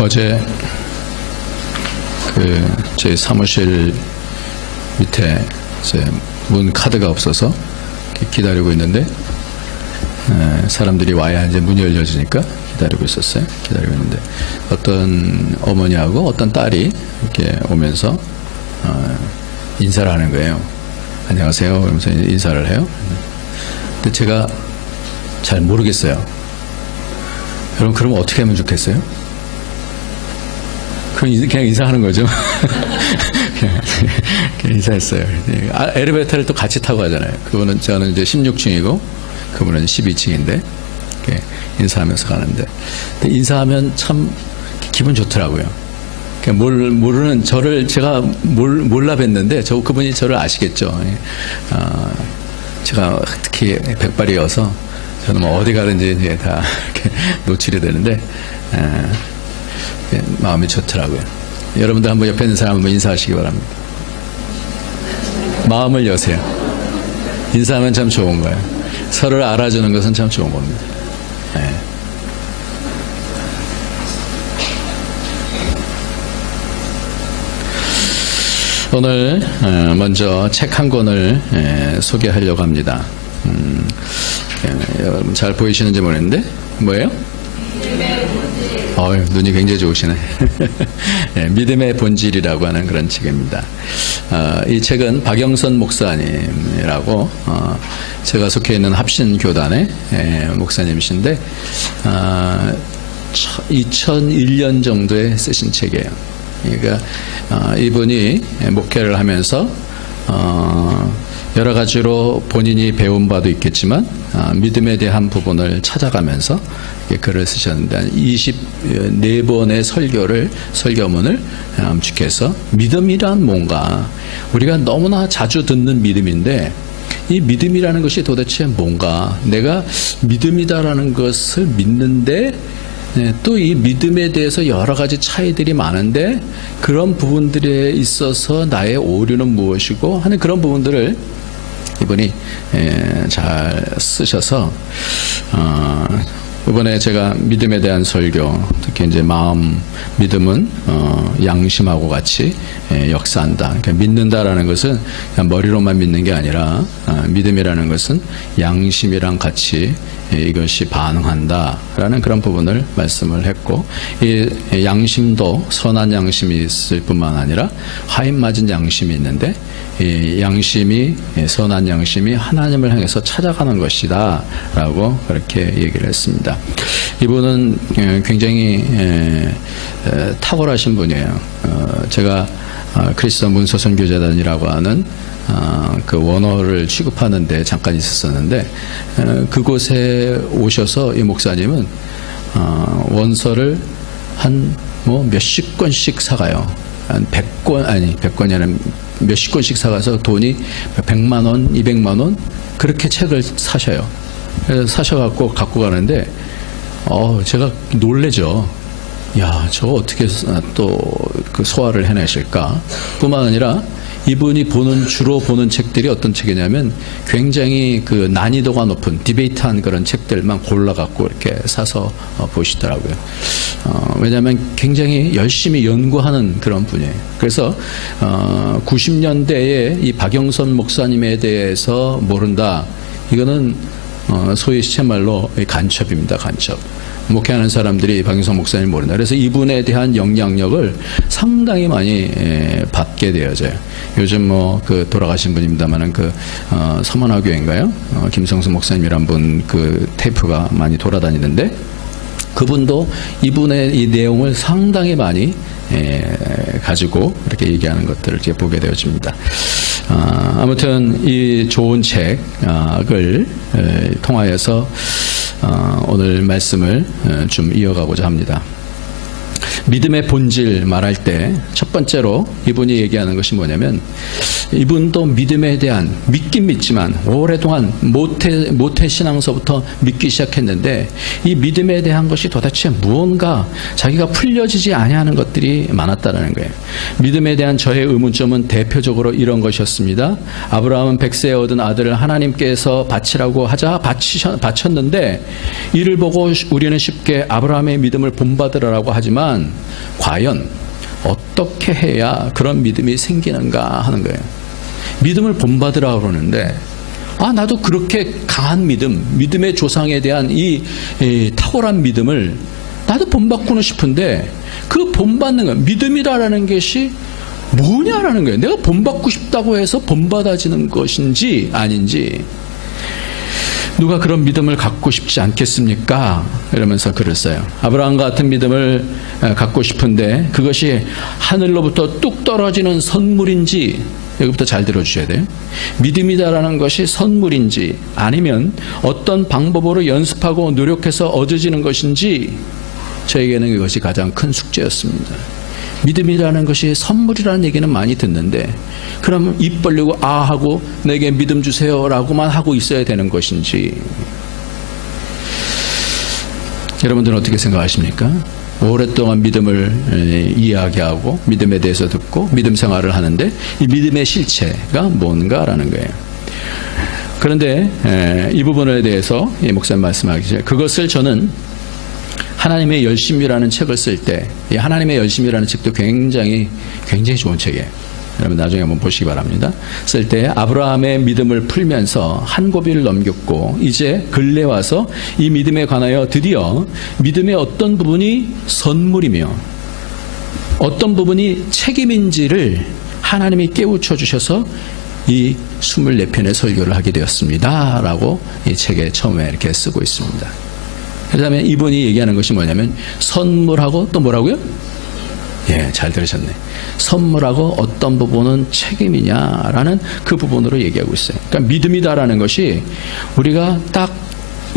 어제 제 사무실 밑에 문 카드가 없어서 기다리고 있는데 사람들이 와야 이제 문이 열려지니까 기다리고 있었어요. 기다리고 있는데 어떤 어머니하고 어떤 딸이 이렇게 오면서 인사를 하는 거예요. 안녕하세요. 그러면서 인사를 해요. 근데 제가 잘 모르겠어요. 여러분, 그러면 어떻게 하면 좋겠어요? 그냥 인사하는 거죠. 그냥 인사했어요. 엘리베이터를 또 같이 타고 가잖아요. 저는 이제 16층이고 그분은 12층인데 인사하면서 가는데, 근데 인사하면 참 기분 좋더라고요. 모르는 저를 제가 몰라 뵀는데 그분이 저를 아시겠죠. 제가 특히 백발이어서 저는 뭐 어디 가든지 이제 다 이렇게 노출이 되는데 마음이 좋더라고요. 여러분들 한번 옆에 있는 사람 한번 인사하시기 바랍니다. 마음을 여세요. 인사하면 참 좋은 거예요. 서로를 알아주는 것은 참 좋은 겁니다. 네. 오늘 먼저 책 한 권을 소개하려고 합니다. 여러분 잘 보이시는지 모르겠는데 뭐예요? 눈이 굉장히 좋으시네. 믿음의 본질이라고 하는 그런 책입니다. 이 책은 박영선 목사님이라고 제가 속해 있는 합신교단의 목사님이신데 2001년 정도에 쓰신 책이에요. 그러니까 이분이 목회를 하면서 여러 가지로 본인이 배운 바도 있겠지만 믿음에 대한 부분을 찾아가면서 글을 쓰셨는데 24번의 설교문을 함축해서 믿음이란 뭔가, 우리가 너무나 자주 듣는 믿음인데 이 믿음이라는 것이 도대체 뭔가, 내가 믿음이다라는 것을 믿는데 또 이 믿음에 대해서 여러 가지 차이들이 많은데 그런 부분들에 있어서 나의 오류는 무엇이고 하는 그런 부분들을 이분이 잘 쓰셔서 이번에 제가 믿음에 대한 설교, 특히 이제 믿음은 양심하고 같이 역사한다. 그러니까 믿는다라는 것은 그냥 머리로만 믿는 게 아니라 믿음이라는 것은 양심이랑 같이 이것이 반응한다라는 그런 부분을 말씀을 했고, 이 양심도 선한 양심이 있을 뿐만 아니라 화인 맞은 양심이 있는데 이 양심이, 선한 양심이 하나님을 향해서 찾아가는 것이다 라고 그렇게 얘기를 했습니다. 이분은 굉장히 탁월하신 분이에요. 제가 크리스천 문서선교재단이라고 하는 그 원어를 취급하는데 잠깐 있었었는데 그곳에 오셔서 이 목사님은 원서를 한 몇십 권씩 사가요. 한 100권, 아니 100권이 아니라 몇십 권씩 사가서 돈이 100만 원, 200만 원 그렇게 책을 사셔요. 그래서 사셔갖고 갖고 가는데 제가 놀래죠. 야, 저거 어떻게 또 그 소화를 해내실까? 뿐만 아니라 이분이 주로 보는 책들이 어떤 책이냐면 굉장히 그 난이도가 높은 디베이트한 그런 책들만 골라갖고 이렇게 사서 보시더라고요. 왜냐하면 굉장히 열심히 연구하는 그런 분이에요. 그래서 90년대에 이 박영선 목사님에 대해서 모른다. 이거는 소위 시체말로 간첩입니다. 간첩. 목회하는 사람들이 박영선 목사님 모른다. 그래서 이분에 대한 영향력을 상당히 많이 받게 되어져요. 요즘 돌아가신 분입니다만은 서문화교회인가요? 김성수 목사님이란 분 테이프가 많이 돌아다니는데 그분도 이분의 이 내용을 상당히 많이 가지고 이렇게 얘기하는 것들을 이렇게 보게 되어집니다. 아무튼 이 좋은 책을 통하여서 오늘 말씀을 좀 이어가고자 합니다. 믿음의 본질 말할 때 첫 번째로 이분이 얘기하는 것이 뭐냐면, 이분도 믿음에 대한 믿긴 믿지만 오랫동안 모태 신앙서부터 믿기 시작했는데 이 믿음에 대한 것이 도대체 무언가 자기가 풀려지지 아니하는 것들이 많았다는 거예요. 믿음에 대한 저의 의문점은 대표적으로 이런 것이었습니다. 아브라함은 100세에 얻은 아들을 하나님께서 바치라고 하자 바쳤는데 이를 보고 우리는 쉽게 아브라함의 믿음을 본받으라고 하지만 있지만 과연 어떻게 해야 그런 믿음이 생기는가 하는 거예요. 믿음을 본받으라고 그러는데 나도 그렇게 강한 믿음의 조상에 대한 이 탁월한 믿음을 나도 본받고는 싶은데 그 본받는 거, 믿음이라는 것이 뭐냐라는 거예요. 내가 본받고 싶다고 해서 본받아지는 것인지 아닌지. 누가 그런 믿음을 갖고 싶지 않겠습니까? 이러면서 글을 써요. 아브라함 같은 믿음을 갖고 싶은데 그것이 하늘로부터 뚝 떨어지는 선물인지, 여기부터 잘 들어주셔야 돼요. 믿음이다라는 것이 선물인지 아니면 어떤 방법으로 연습하고 노력해서 얻어지는 것인지 저에게는 이것이 가장 큰 숙제였습니다. 믿음이라는 것이 선물이라는 얘기는 많이 듣는데 그럼 입 벌리고 하고 내게 믿음 주세요라고만 하고 있어야 되는 것인지. 여러분들은 어떻게 생각하십니까? 오랫동안 믿음을 이야기하고 믿음에 대해서 듣고 믿음 생활을 하는데 이 믿음의 실체가 뭔가라는 거예요. 그런데 이 부분에 대해서 목사님 말씀하시죠. 그것을 저는 하나님의 열심이라는 책을 쓸 때, 이 하나님의 열심이라는 책도 굉장히 좋은 책이에요. 여러분 나중에 한번 보시기 바랍니다. 쓸 때 아브라함의 믿음을 풀면서 한 고비를 넘겼고 이제 근래 와서 이 믿음에 관하여 드디어 믿음의 어떤 부분이 선물이며 어떤 부분이 책임인지를 하나님이 깨우쳐 주셔서 이 24편의 설교를 하게 되었습니다. 라고 이 책에 처음에 이렇게 쓰고 있습니다. 그 다음에 이분이 얘기하는 것이 뭐냐면 선물하고 또 뭐라고요? 잘 들으셨네. 선물하고 어떤 부분은 책임이냐라는 그 부분으로 얘기하고 있어요. 그러니까 믿음이다라는 것이 우리가 딱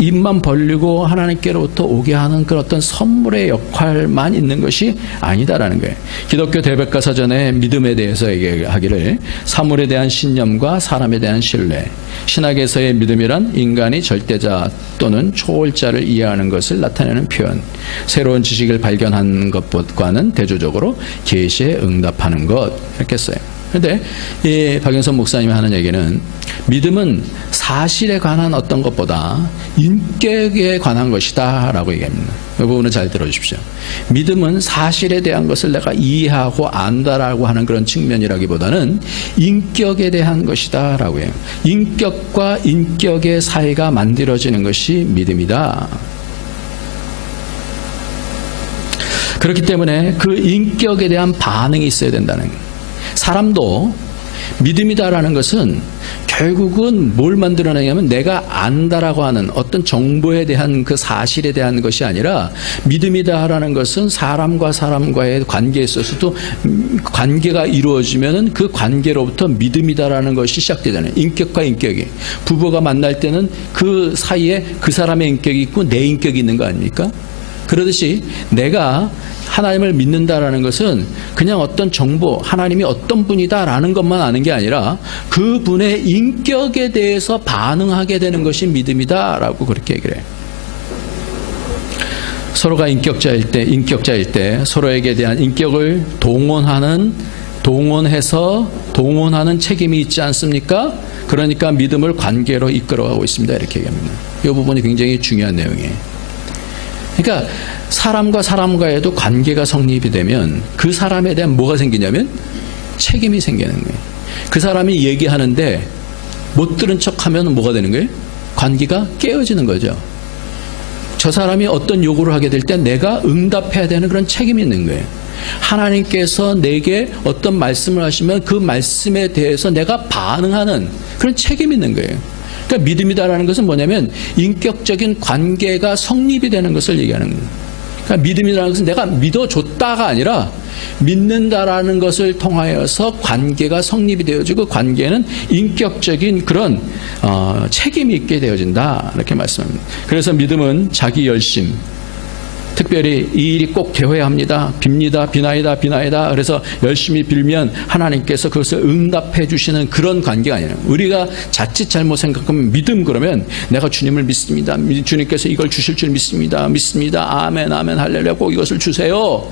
입만 벌리고 하나님께로부터 오게 하는 그런 어떤 선물의 역할만 있는 것이 아니다라는 거예요. 기독교 대백과사전에 믿음에 대해서 얘기하기를 사물에 대한 신념과 사람에 대한 신뢰, 신학에서의 믿음이란 인간이 절대자 또는 초월자를 이해하는 것을 나타내는 표현, 새로운 지식을 발견하는 것과는 대조적으로 계시에 응답하는 것, 이렇게 써요. 그런데 이 박영선 목사님이 하는 얘기는 믿음은 사실에 관한 어떤 것보다 인격에 관한 것이다 라고 얘기합니다. 이 부분을 잘 들어주십시오. 믿음은 사실에 대한 것을 내가 이해하고 안다라고 하는 그런 측면이라기보다는 인격에 대한 것이다 라고 해요. 인격과 인격의 사이가 만들어지는 것이 믿음이다. 그렇기 때문에 그 인격에 대한 반응이 있어야 된다는 거예요. 사람도 믿음이다라는 것은 결국은 뭘 만들어내냐면 내가 안다라고 하는 어떤 정보에 대한 그 사실에 대한 것이 아니라 믿음이다라는 것은 사람과 사람과의 관계에 있어서도 관계가 이루어지면은 그 관계로부터 믿음이다라는 것이 시작되잖아요. 인격과 인격이. 부부가 만날 때는 그 사이에 그 사람의 인격이 있고 내 인격이 있는 거 아닙니까? 그러듯이 내가 하나님을 믿는다라는 것은 그냥 어떤 정보, 하나님이 어떤 분이다라는 것만 아는 게 아니라 그 분의 인격에 대해서 반응하게 되는 것이 믿음이다라고 그렇게 얘기를 해요. 서로가 인격자일 때 서로에게 대한 인격을 동원해서 책임이 있지 않습니까? 그러니까 믿음을 관계로 이끌어가고 있습니다. 이렇게 얘기합니다. 이 부분이 굉장히 중요한 내용이에요. 그러니까 사람과 사람과에도 관계가 성립이 되면 그 사람에 대한 뭐가 생기냐면 책임이 생기는 거예요. 그 사람이 얘기하는데 못 들은 척하면 뭐가 되는 거예요? 관계가 깨어지는 거죠. 저 사람이 어떤 요구를 하게 될 때 내가 응답해야 되는 그런 책임이 있는 거예요. 하나님께서 내게 어떤 말씀을 하시면 그 말씀에 대해서 내가 반응하는 그런 책임이 있는 거예요. 그러니까 믿음이다라는 것은 뭐냐면 인격적인 관계가 성립이 되는 것을 얘기하는 거예요. 그러니까 믿음이라는 것은 내가 믿어줬다가 아니라 믿는다라는 것을 통하여서 관계가 성립이 되어지고 관계는 인격적인 그런 책임이 있게 되어진다 이렇게 말씀합니다. 그래서 믿음은 자기 열심, 특별히 이 일이 꼭 되어야 합니다. 비나이다. 그래서 열심히 빌면 하나님께서 그것을 응답해 주시는 그런 관계가 아니에요. 우리가 자칫 잘못 생각하면 믿음 그러면 내가 주님을 믿습니다. 주님께서 이걸 주실 줄 믿습니다. 아멘 할렐루야 꼭 이것을 주세요.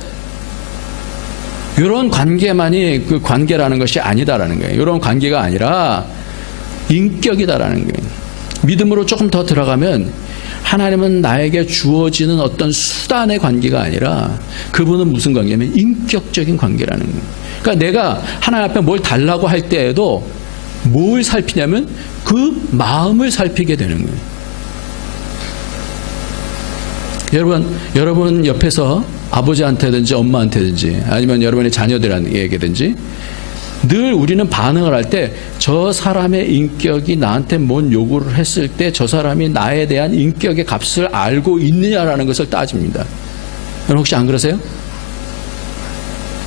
이런 관계만이 그 관계라는 것이 아니다라는 거예요. 이런 관계가 아니라 인격이다라는 거예요. 믿음으로 조금 더 들어가면 하나님은 나에게 주어지는 어떤 수단의 관계가 아니라 그분은 무슨 관계냐면 인격적인 관계라는 거예요. 그러니까 내가 하나님 앞에 뭘 달라고 할 때에도 뭘 살피냐면 그 마음을 살피게 되는 거예요. 여러분 옆에서 아버지한테든지 엄마한테든지 아니면 여러분의 자녀들에게든지 늘 우리는 반응을 할 때 저 사람의 인격이 나한테 뭔 요구를 했을 때 저 사람이 나에 대한 인격의 값을 알고 있느냐라는 것을 따집니다. 여러분 혹시 안 그러세요?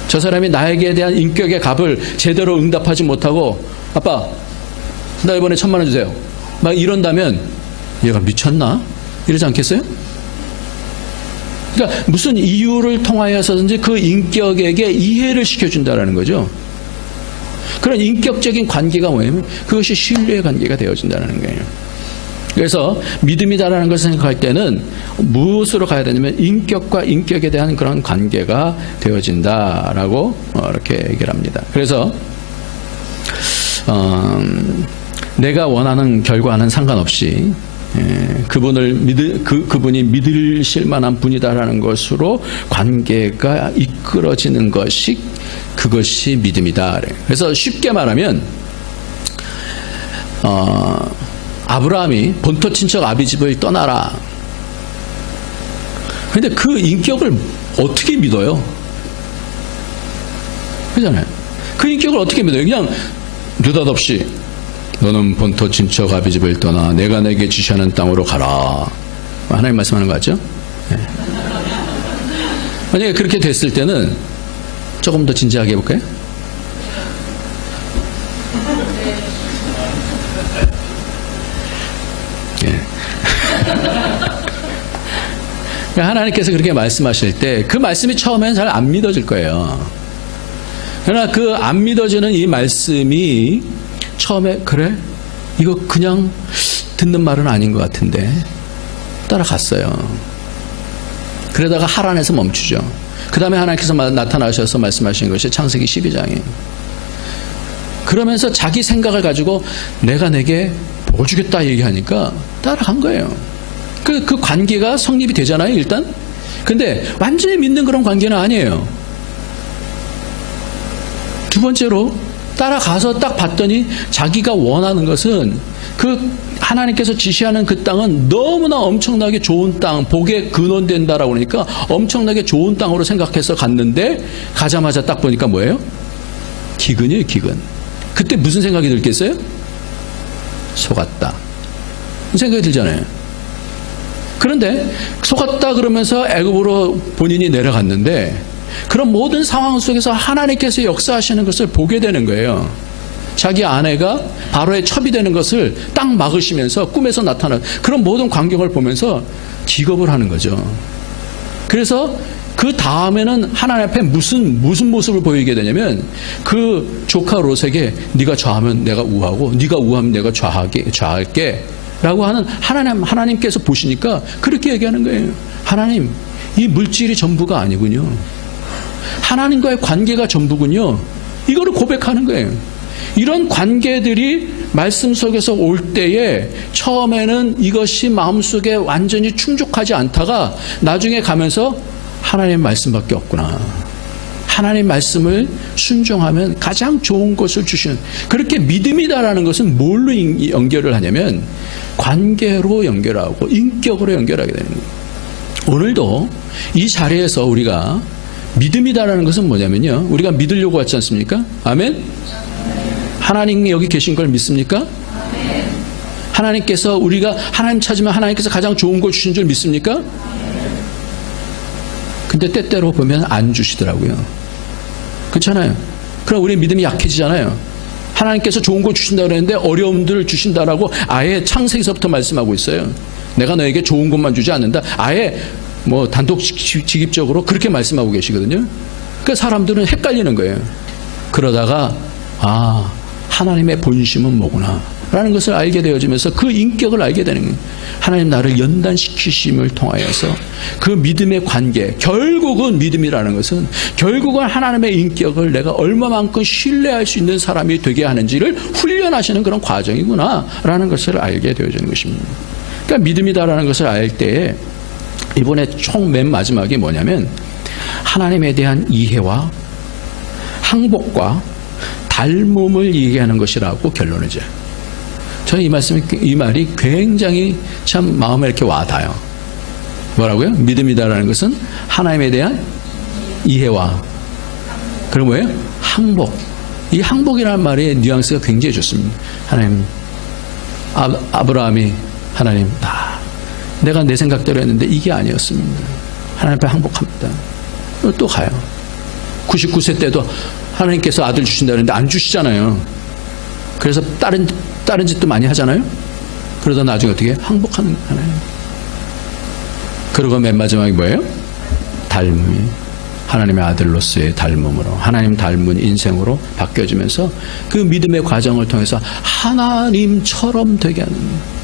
저 사람이 나에게 대한 인격의 값을 제대로 응답하지 못하고 아빠 나 이번에 1,000만 원 주세요 막 이런다면 얘가 미쳤나? 이러지 않겠어요? 그러니까 무슨 이유를 통하여서든지 그 인격에게 이해를 시켜준다는 거죠. 그런 인격적인 관계가 뭐냐면 그것이 신뢰의 관계가 되어진다는 거예요. 그래서 믿음이다라는 것을 생각할 때는 무엇으로 가야 되냐면 인격과 인격에 대한 그런 관계가 되어진다라고 이렇게 얘기를 합니다. 그래서 내가 원하는 결과는 상관없이 그분이 믿으실 만한 분이다라는 것으로 관계가 이끌어지는 것이 그것이 믿음이다. 그래서 쉽게 말하면 아브라함이 본토 친척 아비집을 떠나라. 그런데 그 인격을 어떻게 믿어요? 그렇잖아요. 그 인격을 어떻게 믿어요? 그냥 느닷없이 너는 본토 친척 아비집을 떠나 내가 내게 지시하는 땅으로 가라. 하나님 말씀하는 거 같죠? 네. 만약에 그렇게 됐을 때는 조금 더 진지하게 해볼까요? 네. 하나님께서 그렇게 말씀하실 때 그 말씀이 처음에는 잘 안 믿어질 거예요. 그러나 그 안 믿어지는 이 말씀이 처음에 그래? 이거 그냥 듣는 말은 아닌 것 같은데 따라갔어요. 그러다가 하란에서 멈추죠. 그 다음에 하나님께서 나타나셔서 말씀하신 것이 창세기 12장이에요. 그러면서 자기 생각을 가지고 내가 내게 뭐 주겠다 얘기하니까 따라간 거예요. 그 관계가 성립이 되잖아요, 일단. 근데 완전히 믿는 그런 관계는 아니에요. 두 번째로 따라가서 딱 봤더니 자기가 원하는 것은 그 하나님께서 지시하는 그 땅은 너무나 엄청나게 좋은 땅, 복에 근원된다라고 그러니까 엄청나게 좋은 땅으로 생각해서 갔는데 가자마자 딱 보니까 뭐예요? 기근이에요, 기근. 그때 무슨 생각이 들겠어요? 속았다. 생각이 들잖아요. 그런데 속았다 그러면서 애굽으로 본인이 내려갔는데 그런 모든 상황 속에서 하나님께서 역사하시는 것을 보게 되는 거예요. 자기 아내가 바로의 첩이 되는 것을 딱 막으시면서 꿈에서 나타나는 그런 모든 광경을 보면서 기겁을 하는 거죠. 그래서 그 다음에는 하나님 앞에 무슨 모습을 보이게 되냐면 그 조카 롯에게 네가 좌하면 내가 우하고 네가 우하면 내가 좌할게 라고 하는 하나님께서 보시니까 그렇게 얘기하는 거예요. 하나님, 이 물질이 전부가 아니군요. 하나님과의 관계가 전부군요. 이거를 고백하는 거예요. 이런 관계들이 말씀 속에서 올 때에 처음에는 이것이 마음속에 완전히 충족하지 않다가 나중에 가면서 하나님 말씀밖에 없구나. 하나님 말씀을 순종하면 가장 좋은 것을 주시는, 그렇게 믿음이다라는 것은 뭘로 연결을 하냐면 관계로 연결하고 인격으로 연결하게 되는 거예요. 오늘도 이 자리에서 우리가 믿음이다라는 것은 뭐냐면요, 우리가 믿으려고 왔지 않습니까? 아멘? 하나님이 여기 계신 걸 믿습니까? 하나님께서 우리가 하나님 찾으면 하나님께서 가장 좋은 걸 주신 줄 믿습니까? 근데 때때로 보면 안 주시더라고요. 그렇잖아요. 그럼 우리 믿음이 약해지잖아요. 하나님께서 좋은 걸 주신다고 그랬는데 어려움들을 주신다라고 아예 창세기서부터 말씀하고 있어요. 내가 너에게 좋은 것만 주지 않는다. 아예 뭐 단독직입적으로 그렇게 말씀하고 계시거든요. 그러니까 사람들은 헷갈리는 거예요. 그러다가 하나님의 본심은 뭐구나 라는 것을 알게 되어지면서 그 인격을 알게 되는 거예요. 하나님 나를 연단시키심을 통하여서 그 믿음의 관계, 결국은 믿음이라는 것은 결국은 하나님의 인격을 내가 얼마만큼 신뢰할 수 있는 사람이 되게 하는지를 훈련하시는 그런 과정이구나 라는 것을 알게 되어지는 것입니다. 그러니까 믿음이다라는 것을 알 때 이번에 총 맨 마지막이 뭐냐면 하나님에 대한 이해와 항복과 닮음을 얘기하는 것이라고 결론을 지어요. 저는 이 말이 굉장히 참 마음에 이렇게 와닿아요. 뭐라고요? 믿음이다라는 것은 하나님에 대한 이해와 그리고 뭐예요? 항복. 이 항복이라는 말의 뉘앙스가 굉장히 좋습니다. 하나님, 아브라함이 하나님, 내가 내 생각대로 했는데 이게 아니었습니다. 하나님 앞에 항복합니다. 또 가요. 99세 때도 하나님께서 아들 주신다는데 안 주시잖아요. 그래서 다른 짓도 많이 하잖아요. 그러다 나중에 어떻게 해요? 항복하는 하나님. 그리고 맨 마지막이 뭐예요? 닮음이 하나님의 아들로서의 닮음으로 하나님 닮은 인생으로 바뀌어지면서 그 믿음의 과정을 통해서 하나님처럼 되게 하는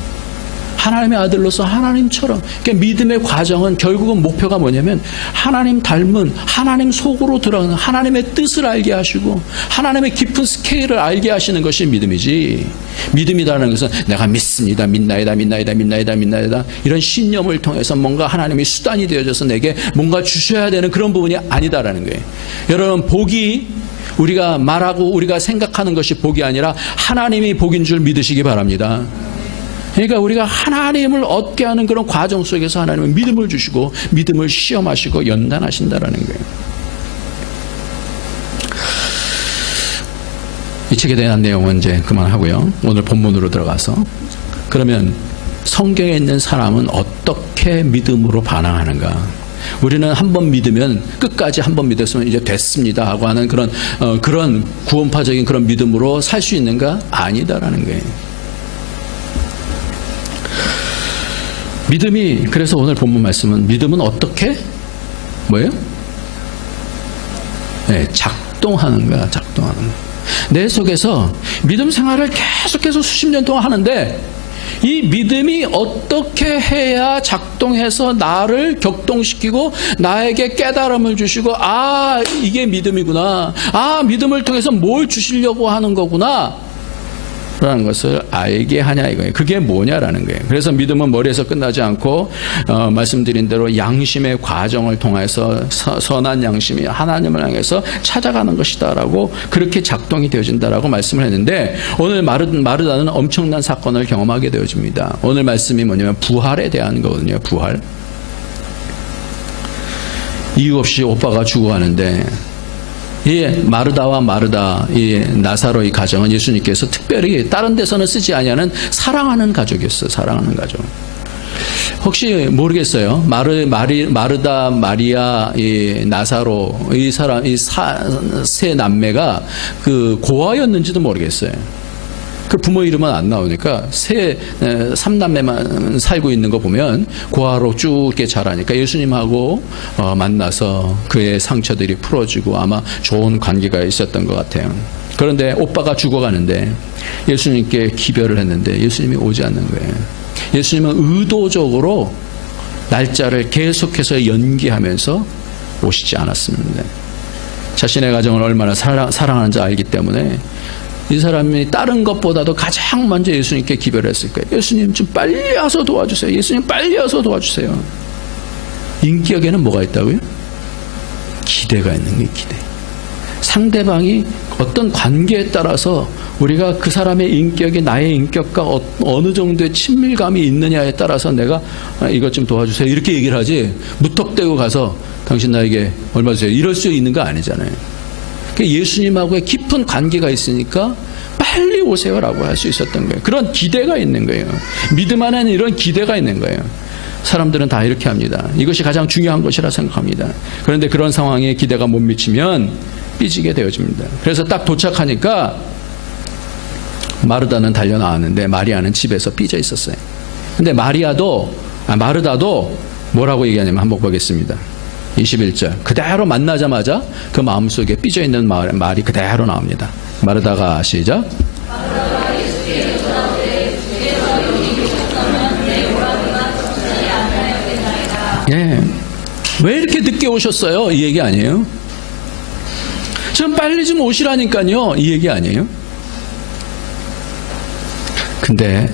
하나님의 아들로서 하나님처럼. 그러니까 믿음의 과정은 결국은 목표가 뭐냐면 하나님 닮은 하나님 속으로 들어가는 하나님의 뜻을 알게 하시고 하나님의 깊은 스케일을 알게 하시는 것이 믿음이지. 믿음이라는 것은 내가 믿습니다, 믿나이다 이런 신념을 통해서 뭔가 하나님의 수단이 되어져서 내게 뭔가 주셔야 되는 그런 부분이 아니다라는 거예요. 여러분, 복이 우리가 말하고 우리가 생각하는 것이 복이 아니라 하나님이 복인 줄 믿으시기 바랍니다. 그러니까 우리가 하나님을 얻게 하는 그런 과정 속에서 하나님은 믿음을 주시고 믿음을 시험하시고 연단하신다라는 거예요. 이 책에 대한 내용은 이제 그만하고요. 오늘 본문으로 들어가서 그러면 성경에 있는 사람은 어떻게 믿음으로 반응하는가? 우리는 한번 믿으면 끝까지 한번 믿었으면 이제 됐습니다 하고 하는 그런 구원파적인 그런 믿음으로 살 수 있는가? 아니다라는 거예요. 믿음이, 그래서 오늘 본문 말씀은 믿음은 어떻게 뭐예요? 네, 작동하는가? 내 속에서 믿음 생활을 계속해서 수십 년 동안 하는데 이 믿음이 어떻게 해야 작동해서 나를 격동시키고 나에게 깨달음을 주시고 이게 믿음이구나, 믿음을 통해서 뭘 주시려고 하는 거구나 라는 것을 알게 하냐 이거예요. 그게 뭐냐라는 거예요. 그래서 믿음은 머리에서 끝나지 않고 말씀드린 대로 양심의 과정을 통해서 선한 양심이 하나님을 향해서 찾아가는 것이다라고 그렇게 작동이 되어진다라고 말씀을 했는데 오늘 마르다는 엄청난 사건을 경험하게 되어집니다. 오늘 말씀이 뭐냐면 부활에 대한 거거든요. 부활. 이유 없이 오빠가 죽어가는데 이 마르다 이 나사로의 가정은 예수님께서 특별히 다른 데서는 쓰지 아니하는 사랑하는 가족이었어요. 사랑하는 가족. 혹시 모르겠어요. 마르다, 마리아, 이 나사로 이 세 남매가 그 고아였는지도 모르겠어요. 그 부모 이름은 안 나오니까 삼남매만 살고 있는 거 보면 고아로 쭉 이렇게 자라니까 예수님하고 만나서 그의 상처들이 풀어지고 아마 좋은 관계가 있었던 것 같아요. 그런데 오빠가 죽어가는데 예수님께 기별을 했는데 예수님이 오지 않는 거예요. 예수님은 의도적으로 날짜를 계속해서 연기하면서 오시지 않았습니다. 자신의 가정을 얼마나 사랑하는지 알기 때문에 이 사람이 다른 것보다도 가장 먼저 예수님께 기별했을 거예요. 예수님 좀 빨리 와서 도와주세요. 예수님 빨리 와서 도와주세요. 인격에는 뭐가 있다고요? 기대가 있는 게 기대. 상대방이 어떤 관계에 따라서 우리가 그 사람의 인격이 나의 인격과 어느 정도의 친밀감이 있느냐에 따라서 내가 이것 좀 도와주세요 이렇게 얘기를 하지 무턱대고 가서 당신 나에게 얼마 주세요 이럴 수 있는 거 아니잖아요. 예수님하고의 깊은 관계가 있으니까 빨리 오세요라고 할 수 있었던 거예요. 그런 기대가 있는 거예요. 믿음 안에는 이런 기대가 있는 거예요. 사람들은 다 이렇게 합니다. 이것이 가장 중요한 것이라 생각합니다. 그런데 그런 상황에 기대가 못 미치면 삐지게 되어집니다. 그래서 딱 도착하니까 마르다는 달려나왔는데 마리아는 집에서 삐져 있었어요. 근데 마르다도 뭐라고 얘기하냐면 한번 보겠습니다. 21절 그대로 만나자마자 그 마음속에 삐져있는 말이 그대로 나옵니다. 마르다가 시작. 예. 왜 이렇게 늦게 오셨어요? 이 얘기 아니에요? 좀 빨리 좀 오시라니까요. 이 얘기 아니에요? 근데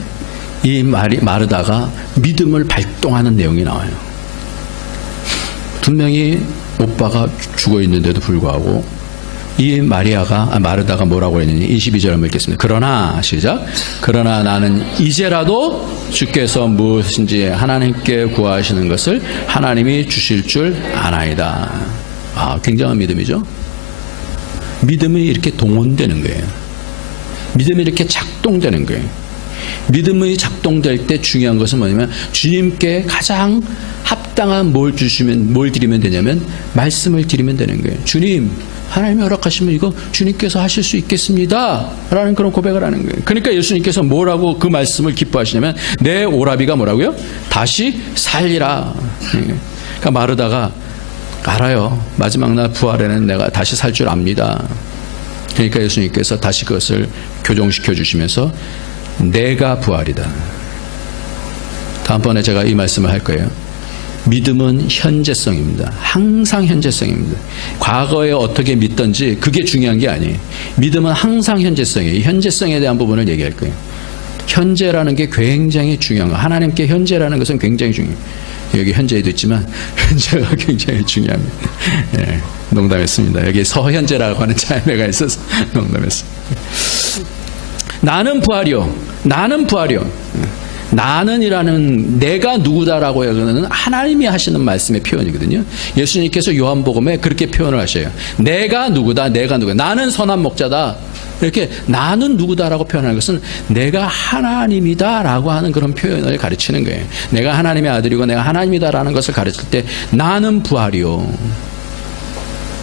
이 마르다가 믿음을 발동하는 내용이 나와요. 분명히 오빠가 죽어 있는데도 불구하고 이 마르다가 뭐라고 했느냐. 22절 한번 읽겠습니다. 그러나 시작. 그러나 나는 이제라도 주께서 무엇인지 하나님께 구하시는 것을 하나님이 주실 줄 아나이다. 굉장한 믿음이죠. 믿음이 이렇게 동원되는 거예요. 믿음이 이렇게 작동되는 거예요. 믿음이 작동될 때 중요한 것은 뭐냐면 주님께 가장 합당한 뭘 드리면 되냐면 말씀을 드리면 되는 거예요. 주님, 하나님이 허락하시면 이거 주님께서 하실 수 있겠습니다 라는 그런 고백을 하는 거예요. 그러니까 예수님께서 뭐라고 그 말씀을 기뻐하시냐면 내 오라비가 뭐라고요? 다시 살리라. 그러니까 마르다가 알아요. 마지막 날 부활에는 내가 다시 살 줄 압니다. 그러니까 예수님께서 다시 그것을 교정시켜 주시면서 내가 부활이다. 다음번에 제가 이 말씀을 할 거예요. 믿음은 현재성입니다. 항상 현재성입니다. 과거에 어떻게 믿던지 그게 중요한 게 아니에요. 믿음은 항상 현재성이에요. 현재성에 대한 부분을 얘기할 거예요. 현재라는 게 굉장히 중요한 거예요. 하나님께 현재라는 것은 굉장히 중요해요. 여기 현재에도 있지만 현재가 굉장히 중요합니다. 예, 농담했습니다. 여기 서현재라고 하는 자매가 있어서 농담했습니다. 나는 부활이요. 나는 부활이요. 나는이라는 내가 누구다라고 하는 하나님이 하시는 말씀의 표현이거든요. 예수님께서 요한복음에 그렇게 표현을 하셔요. 내가 누구다. 내가 누구다. 나는 선한 목자다. 이렇게 나는 누구다라고 표현하는 것은 내가 하나님이다라고 하는 그런 표현을 가르치는 거예요. 내가 하나님의 아들이고 내가 하나님이다라는 것을 가르칠 때 나는 부활이요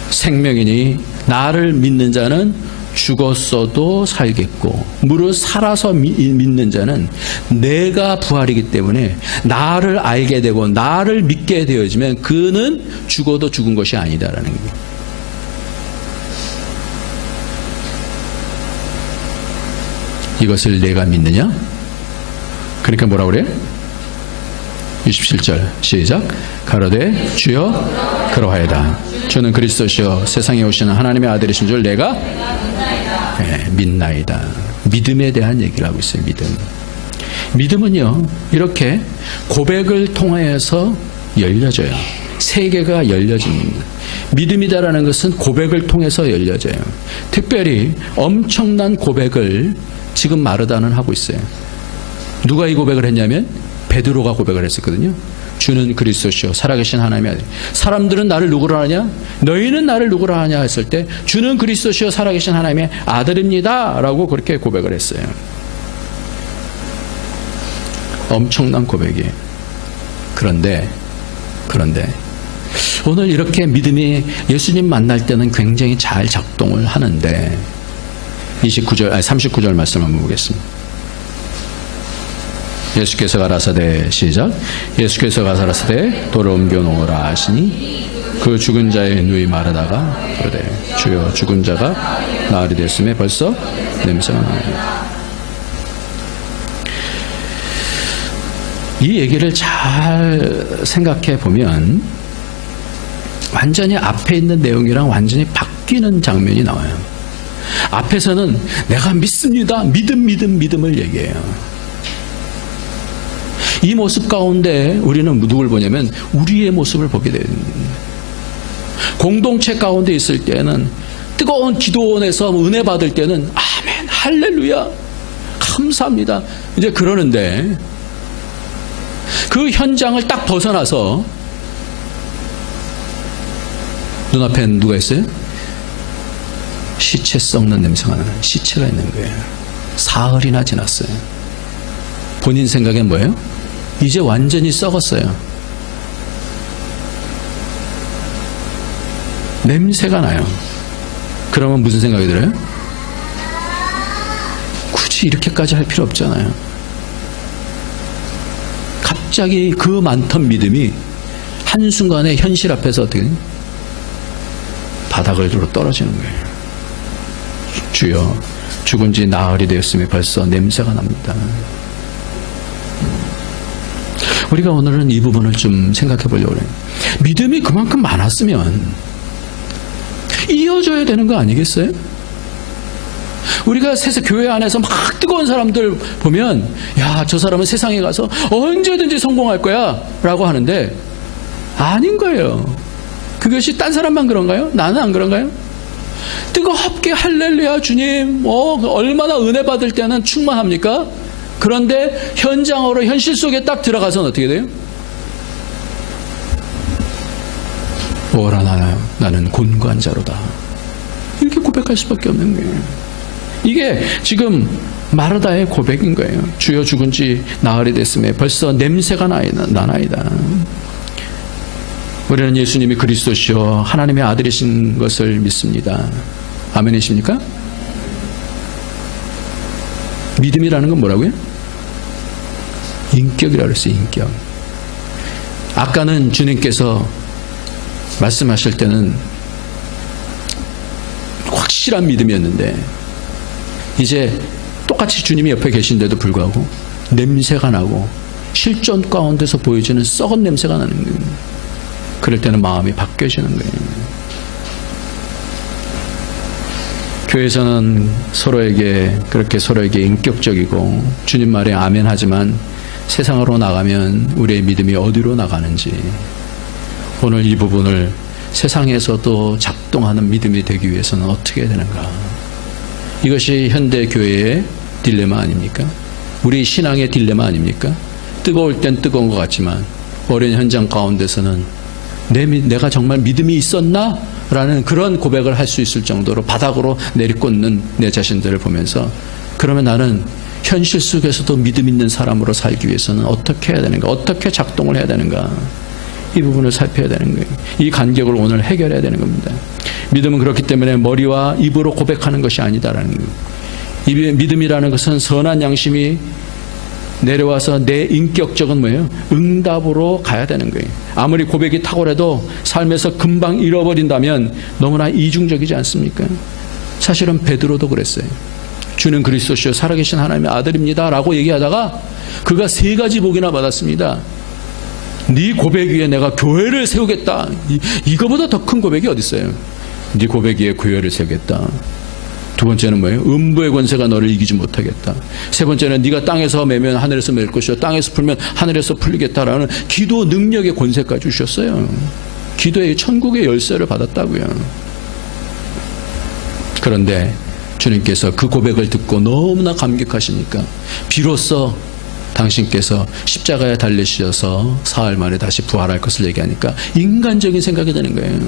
생명이니 나를 믿는 자는 죽었어도 살겠고 무릇 살아서 믿는 자는 내가 부활이기 때문에 나를 알게 되고 나를 믿게 되어지면 그는 죽어도 죽은 것이 아니다라는 거예요. 이것을 내가 믿느냐? 그러니까 뭐라고 그래요? 27절 시작. 가로되 주여 그러하이다. 주는 그리스도시여 세상에 오시는 하나님의 아들이신 줄 내가 믿나이다. 믿음에 대한 얘기를 하고 있어요. 믿음은요 이렇게 고백을 통해서 열려져요. 세계가 열려집니다. 믿음이다라는 것은 고백을 통해서 열려져요. 특별히 엄청난 고백을 지금 마르다는 하고 있어요. 누가 이 고백을 했냐면 베드로가 고백을 했었거든요. 주는 그리스도시요 살아계신 하나님의 아들. 사람들은 나를 누구라 하냐? 너희는 나를 누구라 하냐 했을 때 주는 그리스도시요 살아계신 하나님의 아들입니다 라고 그렇게 고백을 했어요. 엄청난 고백이에요. 그런데 오늘 이렇게 믿음이 예수님 만날 때는 굉장히 잘 작동을 하는데 39절 말씀 한번 보겠습니다. 예수께서 가라사대 시작. 예수께서 가라사대 돌을 옮겨 놓으라 하시니 그 죽은 자의 누이 마르다가 그러되 주여 죽은 자가 나으리 됐음에 벌써 냄새가 나요. 이 얘기를 잘 생각해 보면 완전히 앞에 있는 내용이랑 완전히 바뀌는 장면이 나와요. 앞에서는 내가 믿습니다. 믿음을 얘기해요. 이 모습 가운데 우리는 누굴 보냐면 우리의 모습을 보게 됩니다. 공동체 가운데 있을 때는 뜨거운 기도원에서 은혜 받을 때는 아멘 할렐루야 감사합니다 이제 그러는데 그 현장을 딱 벗어나서 눈앞엔 누가 있어요? 시체 썩는 냄새가 나는 시체가 있는 거예요. 사흘이나 지났어요. 본인 생각엔 뭐예요? 이제 완전히 썩었어요. 냄새가 나요. 그러면 무슨 생각이 들어요? 굳이 이렇게까지 할 필요 없잖아요. 갑자기 그 많던 믿음이 한순간에 현실 앞에서 어떻게 바닥으로 떨어지는 거예요. 주여 죽은 지 나흘이 되었으니 벌써 냄새가 납니다. 우리가 오늘은 이 부분을 좀 생각해 보려고 해요. 믿음이 그만큼 많았으면 이어져야 되는 거 아니겠어요? 우리가 세상 교회 안에서 막 뜨거운 사람들 보면 야, 저 사람은 세상에 가서 언제든지 성공할 거야 라고 하는데 아닌 거예요. 그것이 딴 사람만 그런가요? 나는 안 그런가요? 뜨겁게 할렐루야 주님 얼마나 은혜 받을 때는 충만합니까? 그런데 현장으로 현실 속에 딱 들어가서는 어떻게 돼요? 오라 나는 곤고한자로다. 이렇게 고백할 수밖에 없는 거예요. 이게 지금 마르다의 고백인 거예요. 주여 죽은 지 나흘이 됐음에 벌써 냄새가 나나이다. 우리는 예수님이 그리스도시요 하나님의 아들이신 것을 믿습니다. 아멘이십니까? 믿음이라는 건 뭐라고요? 인격이라고 했어요. 인격. 아까는 주님께서 말씀하실 때는 확실한 믿음이었는데 이제 똑같이 주님이 옆에 계신데도 불구하고 냄새가 나고 실존 가운데서 보여지는 썩은 냄새가 나는 거예요. 그럴 때는 마음이 바뀌어지는 거예요. 교회에서는 그렇게 서로에게 인격적이고 주님 말에 아멘 하지만 세상으로 나가면 우리의 믿음이 어디로 나가는지, 오늘 이 부분을 세상에서도 작동하는 믿음이 되기 위해서는 어떻게 해야 되는가. 이것이 현대 교회의 딜레마 아닙니까? 우리 신앙의 딜레마 아닙니까? 뜨거울 땐 뜨거운 것 같지만 어려운 현장 가운데서는 내가 정말 믿음이 있었나? 라는 그런 고백을 할 수 있을 정도로 바닥으로 내리꽂는 내 자신들을 보면서, 그러면 나는 현실 속에서도 믿음 있는 사람으로 살기 위해서는 어떻게 해야 되는가? 어떻게 작동을 해야 되는가? 이 부분을 살펴야 되는 거예요. 이 간격을 오늘 해결해야 되는 겁니다. 믿음은 그렇기 때문에 머리와 입으로 고백하는 것이 아니다라는 거예요. 이 믿음이라는 것은 선한 양심이 내려와서 내 인격적인 뭐예요? 응답으로 가야 되는 거예요. 아무리 고백이 탁월해도 삶에서 금방 잃어버린다면 너무나 이중적이지 않습니까? 사실은 베드로도 그랬어요. 주는 그리스도시요 살아계신 하나님의 아들입니다 라고 얘기하다가 그가 3가지 복이나 받았습니다. 네 고백 위에 내가 교회를 세우겠다. 이거보다 더 큰 고백이 어디 있어요? 네 고백 위에 교회를 세우겠다. 두 번째는 뭐예요? 음부의 권세가 너를 이기지 못하겠다. 세 번째는 네가 땅에서 매면 하늘에서 맬 것이요 땅에서 풀면 하늘에서 풀리겠다라는 기도 능력의 권세까지 주셨어요. 기도의 천국의 열쇠를 받았다고요. 그런데 주님께서 그 고백을 듣고 너무나 감격하시니까 비로소 당신께서 십자가에 달리셔서 사흘 만에 다시 부활할 것을 얘기하니까 인간적인 생각이 되는 거예요.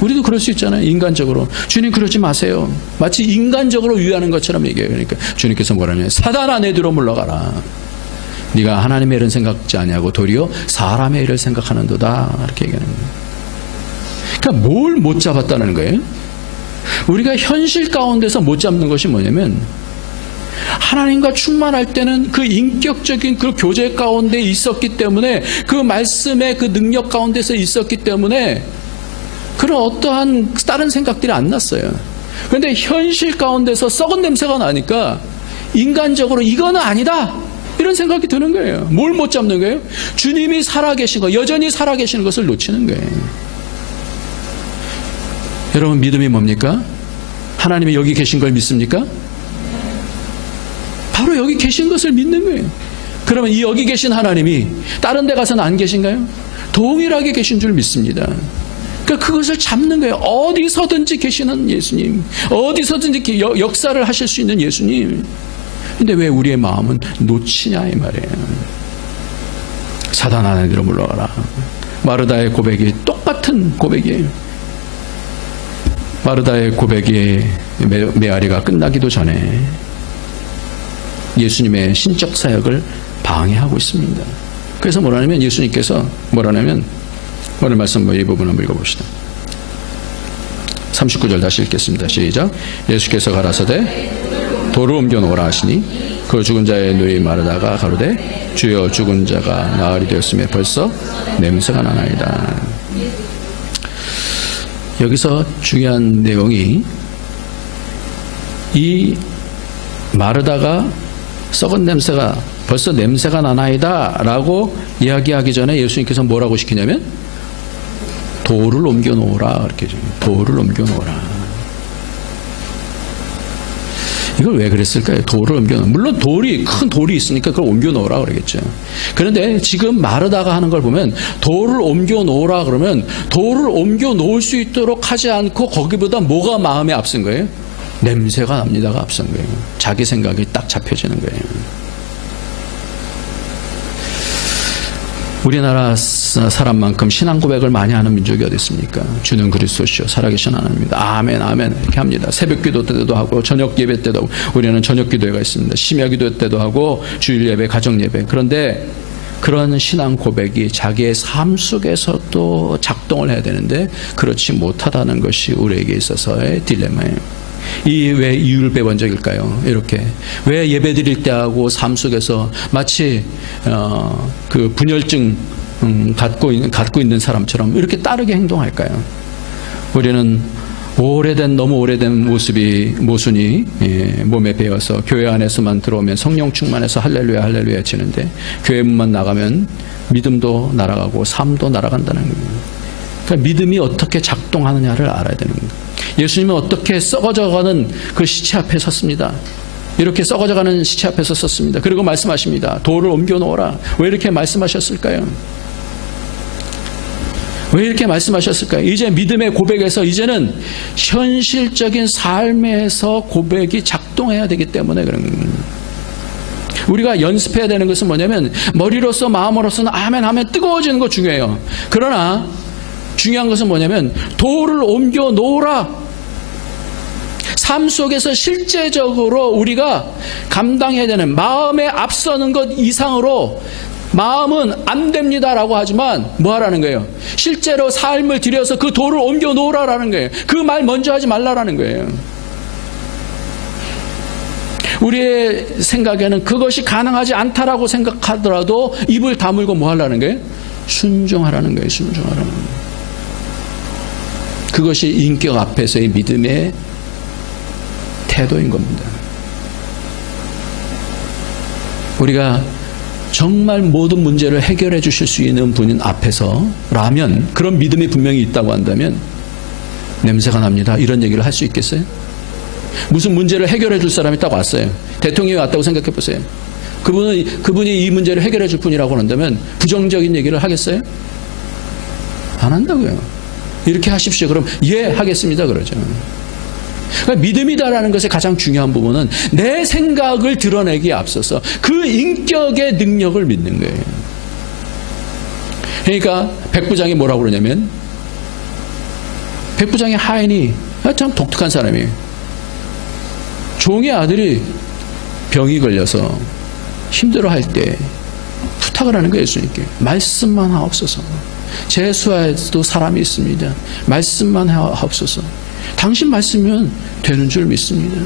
우리도 그럴 수 있잖아요. 인간적으로. 주님 그러지 마세요. 마치 인간적으로 위하는 것처럼 얘기해요. 그러니까 주님께서 뭐라냐면 사단아 내 뒤로 물러가라. 네가 하나님의 일은 생각지 아니하고 도리어 사람의 일을 생각하는도다. 이렇게 얘기하는 거예요. 그러니까 뭘 못 잡았다는 거예요? 우리가 현실 가운데서 못 잡는 것이 뭐냐면 하나님과 충만할 때는 그 인격적인 그 교제 가운데 있었기 때문에 그 말씀의 그 능력 가운데서 있었기 때문에 그런 어떠한 다른 생각들이 안 났어요. 그런데 현실 가운데서 썩은 냄새가 나니까 인간적으로 이거는 아니다 이런 생각이 드는 거예요. 뭘 못 잡는 거예요? 주님이 살아계신 거, 여전히 살아계시는 것을 놓치는 거예요. 여러분 믿음이 뭡니까? 하나님이 여기 계신 걸 믿습니까? 바로 여기 계신 것을 믿는 거예요. 그러면 이 여기 계신 하나님이 다른 데 가서는 안 계신가요? 동일하게 계신 줄 믿습니다. 그러니까 그것을 잡는 거예요. 어디서든지 계시는 예수님, 어디서든지 역사를 하실 수 있는 예수님. 근데 왜 우리의 마음은 놓치냐 이 말이에요. 사단 안으로 물러가라. 마르다의 고백이 똑같은 고백이에요. 마르다의 고백이 메아리가 끝나기도 전에 예수님의 신적 사역을 방해하고 있습니다. 그래서 뭐라냐면 예수님께서 뭐라냐면 오늘 말씀 이 부분 한번 읽어봅시다. 39절 다시 읽겠습니다. 시작. 예수께서 가라사대 돌을 옮겨 놓으라 하시니 그 죽은 자의 누이 마르다가 가로되 주여 죽은 자가 나흘이 되었음에 벌써 냄새가 나나이다. 여기서 중요한 내용이 이 마르다가 썩은 냄새가 벌써 냄새가 나나이다 라고 이야기하기 전에 예수님께서 뭐라고 시키냐면 돌을 옮겨 놓으라. 이렇게 돌을 옮겨 놓으라. 이걸 왜 그랬을까요? 돌을 옮겨놓. 물론 큰 돌이 있으니까 그걸 옮겨놓으라 그러겠죠. 그런데 지금 마르다가 하는 걸 보면 돌을 옮겨놓으라 그러면 돌을 옮겨놓을 수 있도록 하지 않고 거기보다 뭐가 마음에 앞선 거예요? 냄새가 납니다가 앞선 거예요. 자기 생각이 딱 잡혀지는 거예요. 우리나라 사람만큼 신앙 고백을 많이 하는 민족이 어디 있습니까? 주는 그리스도시요 살아계신 하나님입니다. 아멘 아멘 이렇게 합니다. 새벽 기도 때도 하고 저녁 예배 때도 하고, 우리는 저녁 기도회가 있습니다. 심야 기도 때도 하고 주일 예배, 가정 예배. 그런데 그런 신앙 고백이 자기의 삶 속에서도 작동을 해야 되는데 그렇지 못하다는 것이 우리에게 있어서의 딜레마예요. 왜 이유를 빼본 적일까요? 이렇게 왜 예배 드릴 때하고 삶 속에서 마치 그 분열증 갖고 있는 사람처럼 이렇게 따르게 행동할까요? 우리는 너무 오래된 모순이 몸에 배어서 교회 안에서만 들어오면 성령 충만해서 할렐루야 할렐루야 치는데 교회 문만 나가면 믿음도 날아가고 삶도 날아간다는 거예요. 그러니까 믿음이 어떻게 작동하느냐를 알아야 되는 거예요. 예수님은 어떻게 썩어져가는 그 시체 앞에 섰습니다. 이렇게 썩어져가는 시체 앞에서 섰습니다. 그리고 말씀하십니다. 돌을 옮겨 놓으라. 왜 이렇게 말씀하셨을까요? 왜 이렇게 말씀하셨을까요? 이제 믿음의 고백에서 이제는 현실적인 삶에서 고백이 작동해야 되기 때문에 그런 겁니다. 우리가 연습해야 되는 것은 뭐냐면 머리로서 마음으로서는 아멘 하면 뜨거워지는 거 중요해요. 그러나 중요한 것은 뭐냐면 돌을 옮겨 놓으라. 삶 속에서 실제적으로 우리가 감당해야 되는 마음에 앞서는 것 이상으로 마음은 안 됩니다라고 하지만 뭐 하라는 거예요? 실제로 삶을 들여서 그 돌을 옮겨 놓으라라는 거예요. 그 말 먼저 하지 말라라는 거예요. 우리의 생각에는 그것이 가능하지 않다라고 생각하더라도 입을 다물고 뭐 하라는 거예요? 순종하라는 거예요. 순종하라는 거예요. 그것이 인격 앞에서의 믿음의 태도인 겁니다. 우리가 정말 모든 문제를 해결해 주실 수 있는 분 앞에서라면 그런 믿음이 분명히 있다고 한다면 냄새가 납니다. 이런 얘기를 할 수 있겠어요? 무슨 문제를 해결해 줄 사람이 딱 왔어요. 대통령이 왔다고 생각해 보세요. 그분이 이 문제를 해결해 줄 분이라고 한다면 부정적인 얘기를 하겠어요? 안 한다고요. 이렇게 하십시오. 그럼 예 하겠습니다. 그러죠. 그러니까 믿음이다라는 것의 가장 중요한 부분은 내 생각을 드러내기에 앞서서 그 인격의 능력을 믿는 거예요. 그러니까 백부장이 뭐라고 그러냐면 백부장의 하인이 참 독특한 사람이에요. 종의 아들이 병이 걸려서 힘들어할 때 부탁을 하는 거예요. 예수님께 말씀만 하옵소서. 제 수하에도 사람이 있습니다. 말씀만 하옵소서. 당신 말씀이면 되는 줄 믿습니다.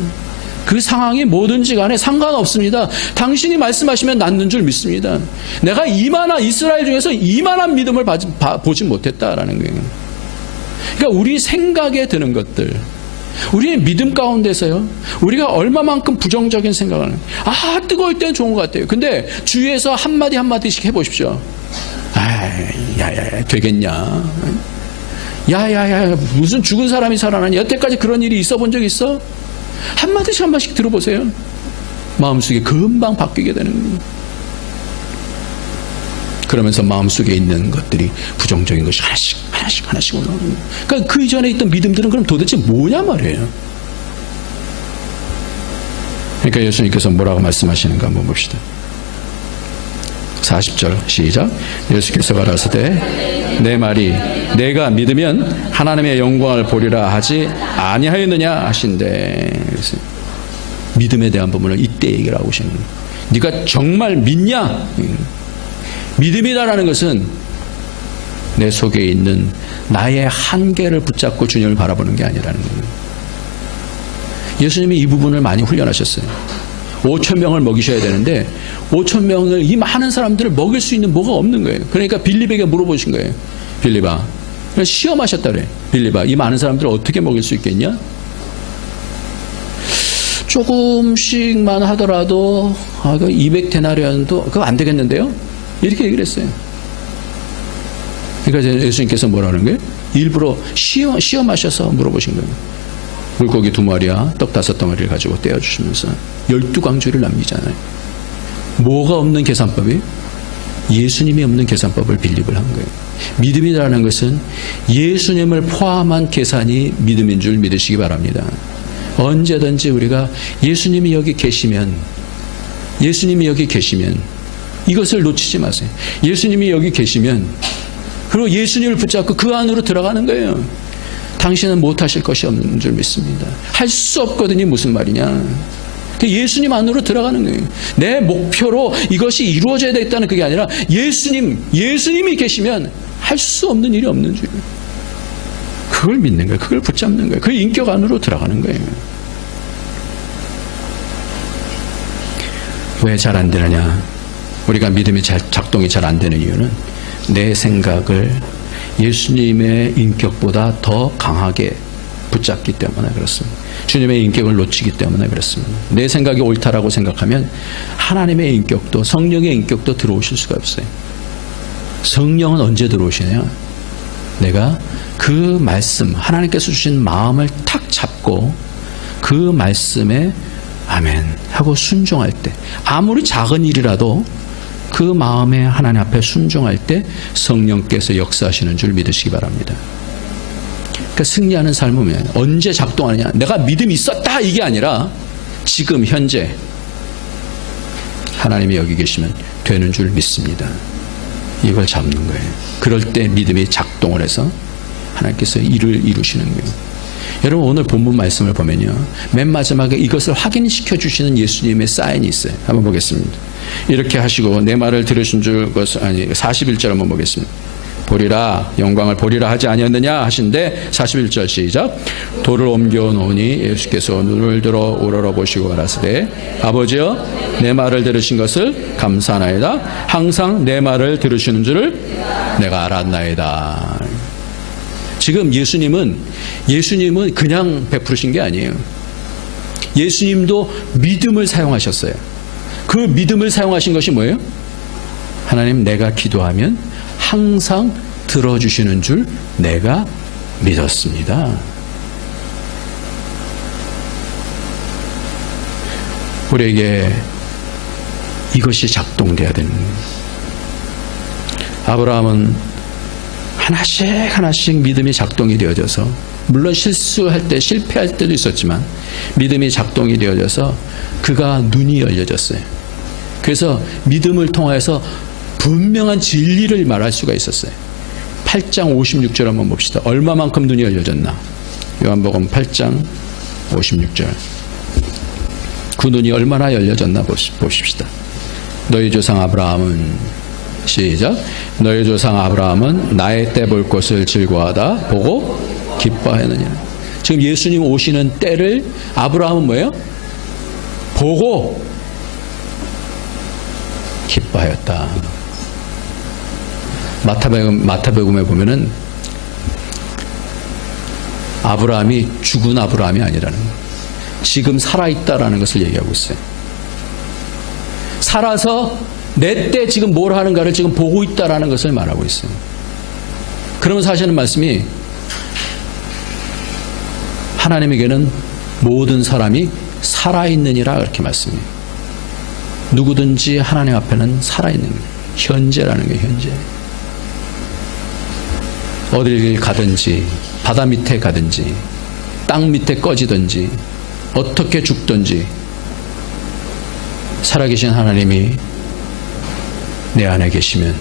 그 상황이 뭐든지 간에 상관없습니다. 당신이 말씀하시면 낫는 줄 믿습니다. 내가 이스라엘 중에서 이만한 믿음을 보지 못했다라는 거예요. 그러니까 우리 생각에 드는 것들, 우리의 믿음 가운데서요, 우리가 얼마만큼 부정적인 생각을 하는, 뜨거울 때는 좋은 것 같아요. 근데 주위에서 한마디씩 해보십시오. 야야야 되겠냐? 야야야 무슨 죽은 사람이 살아나니? 여태까지 그런 일이 있어 본 적 있어? 한마디씩 들어보세요. 마음속에 금방 바뀌게 되는 거예요. 그러면서 마음속에 있는 것들이 부정적인 것이 하나씩 올라오는 거예요. 그러니까 그 이전에 있던 믿음들은 그럼 도대체 뭐냐 말이에요. 그러니까 예수님께서 뭐라고 말씀하시는가 한번 봅시다. 40절 시작. 예수께서 가라사대 내 말이 내가 믿으면 하나님의 영광을 보리라 하지 아니하였느냐 하신대. 그래서 믿음에 대한 부분을 이때 얘기를 하고 계시는 거예요. 네가 정말 믿냐? 믿음이라는 것은 내 속에 있는 나의 한계를 붙잡고 주님을 바라보는 게 아니라는 거예요. 예수님이 이 부분을 많이 훈련하셨어요. 5,000명을 먹이셔야 되는데 5,000명을 이 많은 사람들을 먹일 수 있는 뭐가 없는 거예요. 그러니까 빌립에게 물어보신 거예요. 빌립아, 시험하셨다 그래. 빌립아, 이 많은 사람들을 어떻게 먹일 수 있겠냐? 조금씩만 하더라도 200데나리온도 그거 안 되겠는데요? 이렇게 얘기를 했어요. 그러니까 예수님께서 뭐라는 거예요? 일부러 시험하셔서 물어보신 거예요. 불고기 2마리와 떡 5덩어리를 가지고 떼어주시면서 12광주리를 남기잖아요. 뭐가 없는 계산법이? 예수님이 없는 계산법을 빌립을 한 거예요. 믿음이라는 것은 예수님을 포함한 계산이 믿음인 줄 믿으시기 바랍니다. 언제든지 우리가 예수님이 여기 계시면 이것을 놓치지 마세요. 예수님이 여기 계시면, 그리고 예수님을 붙잡고 그 안으로 들어가는 거예요. 당신은 못하실 것이 없는 줄 믿습니다. 할 수 없거든요. 무슨 말이냐. 예수님 안으로 들어가는 거예요. 내 목표로 이것이 이루어져야 되겠다는 그게 아니라 예수님이 계시면 할 수 없는 일이 없는 줄. 그걸 믿는 거예요. 그걸 붙잡는 거예요. 그 인격 안으로 들어가는 거예요. 왜 잘 안 되느냐? 우리가 믿음이 작동이 잘 안 되는 이유는 내 생각을 예수님의 인격보다 더 강하게 붙잡기 때문에 그렇습니다. 주님의 인격을 놓치기 때문에 그렇습니다. 내 생각이 옳다라고 생각하면 하나님의 인격도, 성령의 인격도 들어오실 수가 없어요. 성령은 언제 들어오시냐? 내가 그 말씀, 하나님께서 주신 마음을 탁 잡고 그 말씀에 아멘 하고 순종할 때, 아무리 작은 일이라도 그 마음에 하나님 앞에 순종할 때 성령께서 역사하시는 줄 믿으시기 바랍니다. 그러니까 승리하는 삶은 언제 작동하느냐? 내가 믿음이 있었다 이게 아니라 지금 현재 하나님이 여기 계시면 되는 줄 믿습니다. 이걸 잡는 거예요. 그럴 때 믿음이 작동을 해서 하나님께서 일을 이루시는 거예요. 여러분, 오늘 본문 말씀을 보면요, 맨 마지막에 이것을 확인시켜 주시는 예수님의 사인이 있어요. 한번 보겠습니다. 이렇게 하시고 내 말을 들으신 줄 41절 한번 보겠습니다. 보리라, 영광을 보리라 하지 아니었느냐 하신데 41절 시작. 돌을 옮겨 놓으니 예수께서 눈을 들어 우러러 보시고 가라사대 아버지여, 내 말을 들으신 것을 감사하나이다. 항상 내 말을 들으시는 줄을 내가 알았나이다. 지금 예수님은 그냥 베푸신 게 아니에요. 예수님도 믿음을 사용하셨어요. 그 믿음을 사용하신 것이 뭐예요? 하나님, 내가 기도하면 항상 들어주시는 줄 내가 믿었습니다. 우리에게 이것이 작동돼야 되는 거예요. 아브라함은 하나씩 믿음이 작동이 되어져서, 물론 실수할 때 실패할 때도 있었지만 믿음이 작동이 되어져서 그가 눈이 열려졌어요. 그래서 믿음을 통해서 분명한 진리를 말할 수가 있었어요. 8장 56절 한번 봅시다. 얼마만큼 눈이 열려졌나? 요한복음 8장 56절. 그 눈이 얼마나 열려졌나 보십시다. 너희 조상 아브라함은, 시작. 너희 조상 아브라함은 나의 때 볼 것을 즐거워하다 보고 기뻐하느니라. 지금 예수님 오시는 때를 아브라함은 뭐예요? 보고 기뻐하였다. 마태복음에 보면은 아브라함이 죽은 아브라함이 아니라는 거예요. 지금 살아있다라는 것을 얘기하고 있어요. 살아서 내 때 지금 뭘 하는가를 지금 보고 있다라는 것을 말하고 있어요. 그러면서 하시는 말씀이, 하나님에게는 모든 사람이 살아있느니라 그렇게 말씀해요. 누구든지 하나님 앞에는 살아있는 거예요. 현재라는 게 현재. 어딜 가든지, 바다 밑에 가든지, 땅 밑에 꺼지든지, 어떻게 죽든지 살아계신 하나님이 내 안에 계시면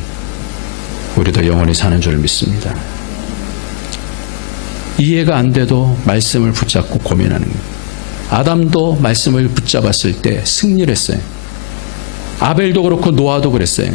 우리도 영원히 사는 줄 믿습니다. 이해가 안 돼도 말씀을 붙잡고 고민하는 거예요. 아담도 말씀을 붙잡았을 때 승리를 했어요. 아벨도 그렇고 노아도 그랬어요.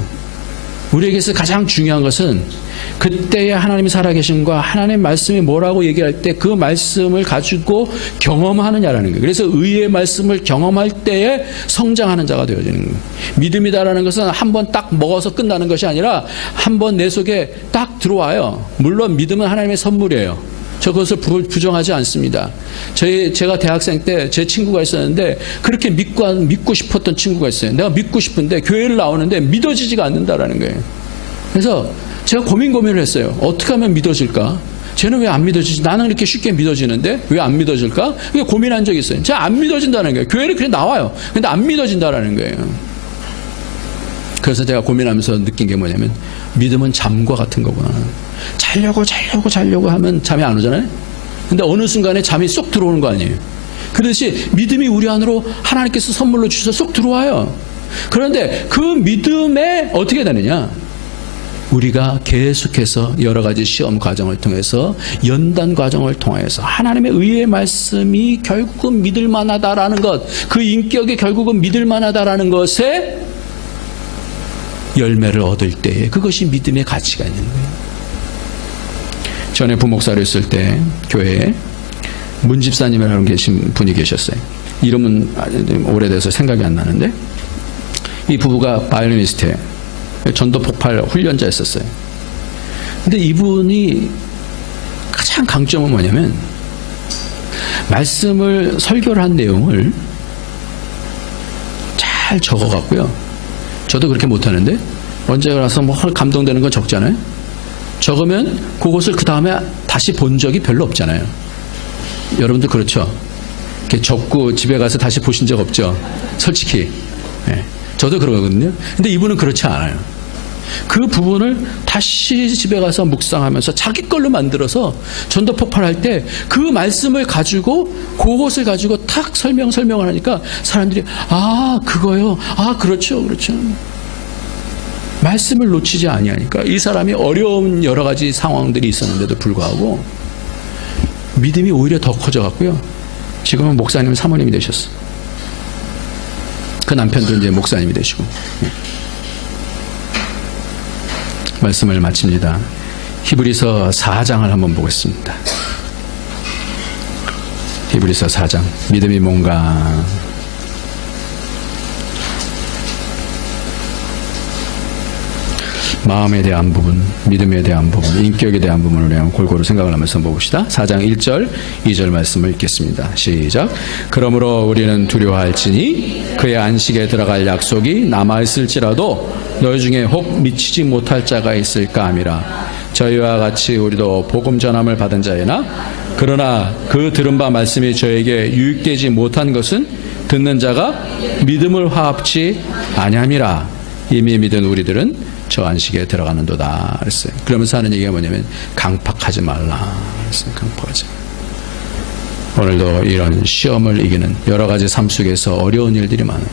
우리에게서 가장 중요한 것은 그때의 하나님이 살아계신과 하나님 말씀이 뭐라고 얘기할 때 그 말씀을 가지고 경험하느냐라는 거예요. 그래서 의의 말씀을 경험할 때에 성장하는 자가 되어지는 거예요. 믿음이다라는 것은 한번 딱 먹어서 끝나는 것이 아니라 한번 내 속에 딱 들어와요. 물론 믿음은 하나님의 선물이에요. 저 그것을 부정하지 않습니다. 제가 대학생 때 제 친구가 있었는데 그렇게 믿고 싶었던 친구가 있어요. 내가 믿고 싶은데 교회를 나오는데 믿어지지가 않는다라는 거예요. 그래서 제가 고민을 했어요. 어떻게 하면 믿어질까? 쟤는 왜 안 믿어지지? 나는 이렇게 쉽게 믿어지는데 왜 안 믿어질까? 그게 고민한 적이 있어요. 제가 안 믿어진다는 거예요. 교회를 그냥 나와요. 근데 안 믿어진다라는 거예요. 그래서 제가 고민하면서 느낀 게 뭐냐면 믿음은 잠과 같은 거구나. 자려고 하면 잠이 안 오잖아요. 근데 어느 순간에 잠이 쏙 들어오는 거 아니에요. 그렇듯이 믿음이 우리 안으로 하나님께서 선물로 주셔서 쏙 들어와요. 그런데 그 믿음에 어떻게 되느냐? 우리가 계속해서 여러 가지 시험 과정을 통해서 연단 과정을 통해서 하나님의 의의 말씀이 결국은 믿을 만하다라는 것, 그 인격이 결국은 믿을 만하다라는 것에 열매를 얻을 때에 그것이 믿음의 가치가 있는 거예요. 전에 부목사를 했을 때 교회에 문집사님이라는 계신 분이 계셨어요. 이름은 오래돼서 생각이 안 나는데 이 부부가 바이올리니스트예요. 전도 폭발 훈련자였었어요. 근데 이분이 가장 강점은 뭐냐면 말씀을 설교를 한 내용을 잘 적어갖고요. 저도 그렇게 못하는데 언제 가서 뭐 감동되는 건 적잖아요. 적으면 그것을 그 다음에 다시 본 적이 별로 없잖아요. 여러분도 그렇죠? 이렇게 적고 집에 가서 다시 보신 적 없죠? 솔직히. 네. 저도 그러거든요. 근데 이분은 그렇지 않아요. 그 부분을 다시 집에 가서 묵상하면서 자기 걸로 만들어서 전도 폭발할 때 그 말씀을 가지고 그것을 가지고 탁 설명을 하니까 사람들이 아 그거요. 아 그렇죠. 말씀을 놓치지 아니하니까 이 사람이 어려운 여러 가지 상황들이 있었는데도 불구하고 믿음이 오히려 더 커져갖고요. 지금은 목사님 사모님이 되셨어. 그 남편도 이제 목사님이 되시고. 말씀을 마칩니다. 히브리서 4장을 한번 보겠습니다. 히브리서 4장. 믿음이 뭔가. 마음에 대한 부분, 믿음에 대한 부분, 인격에 대한 부분을 그냥 골고루 생각을 하면서 봅시다. 4장 1절, 2절 말씀을 읽겠습니다. 시작. 그러므로 우리는 두려워할지니 그의 안식에 들어갈 약속이 남아있을지라도 너희 중에 혹 미치지 못할 자가 있을까 함이라. 저희와 같이 우리도 복음 전함을 받은 자이나 그러나 그 들은 바 말씀이 저에게 유익되지 못한 것은 듣는 자가 믿음을 화합치 아니함이라. 이미 믿은 우리들은 저 안식에 들어가는도다 그랬어요. 그러면서 하는 얘기가 뭐냐면 강팍하지 말라 그랬어요. 강팍하지 말라. 오늘도 이런 시험을 이기는 여러 가지 삶 속에서 어려운 일들이 많아요.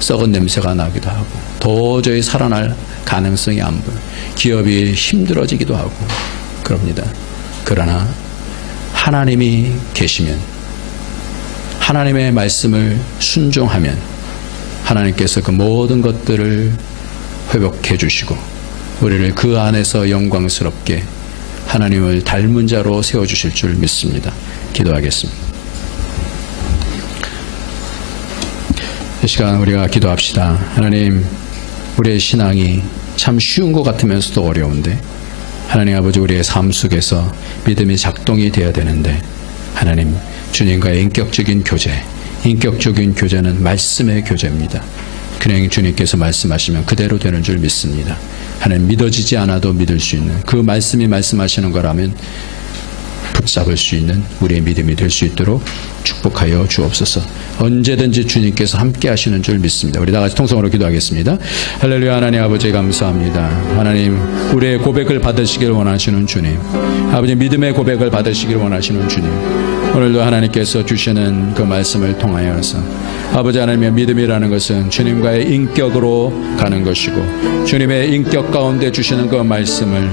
썩은 냄새가 나기도 하고 도저히 살아날 가능성이 안 보여요. 기업이 힘들어지기도 하고 그럽니다. 그러나 하나님이 계시면 하나님의 말씀을 순종하면 하나님께서 그 모든 것들을 회복해 주시고 우리를 그 안에서 영광스럽게 하나님을 닮은 자로 세워주실 줄 믿습니다. 기도하겠습니다. 이 시간 우리가 기도합시다. 하나님, 우리의 신앙이 참 쉬운 것 같으면서도 어려운데 하나님 아버지 우리의 삶 속에서 믿음이 작동이 되어야 되는데 하나님 주님과의 인격적인 교제는 말씀의 교제입니다. 그냥 주님께서 말씀하시면 그대로 되는 줄 믿습니다. 하나님 믿어지지 않아도 믿을 수 있는 그 말씀이 말씀하시는 거라면 붙잡을 수 있는 우리의 믿음이 될 수 있도록 축복하여 주옵소서. 언제든지 주님께서 함께 하시는 줄 믿습니다. 우리 다 같이 통성으로 기도하겠습니다. 할렐루야. 하나님 아버지 감사합니다. 하나님 우리의 고백을 받으시길 원하시는 주님, 아버지 믿음의 고백을 받으시길 원하시는 주님, 오늘도 하나님께서 주시는 그 말씀을 통하여서 아버지 하나님의 믿음이라는 것은 주님과의 인격으로 가는 것이고 주님의 인격 가운데 주시는 그 말씀을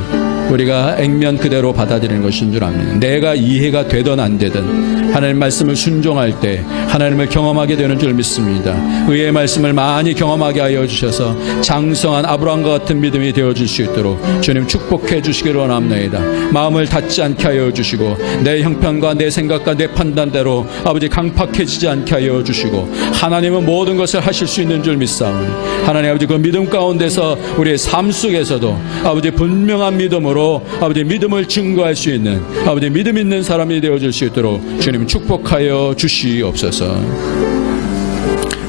우리가 액면 그대로 받아들이는 것인 줄 압니다. 내가 이해가 되든 안 되든 하나님 말씀을 순종할 때 하나님을 경험하게 되는 줄 믿습니다. 의의 말씀을 많이 경험하게 하여 주셔서 장성한 아브라함과 같은 믿음이 되어줄 수 있도록 주님 축복해 주시기를 원합니다. 마음을 닫지 않게 하여 주시고 내 형편과 내 생각과 내 판단대로 아버지 강팍해지지 않게 하여 주시고 하나님은 모든 것을 하실 수 있는 줄 믿사오니 하나님 아버지 그 믿음 가운데서 우리의 삶 속에서도 아버지 분명한 믿음으로 아버지 믿음을 증거할 수 있는 아버지 믿음 있는 사람이 되어줄 수 있도록 주님 축복하여 주시옵소서.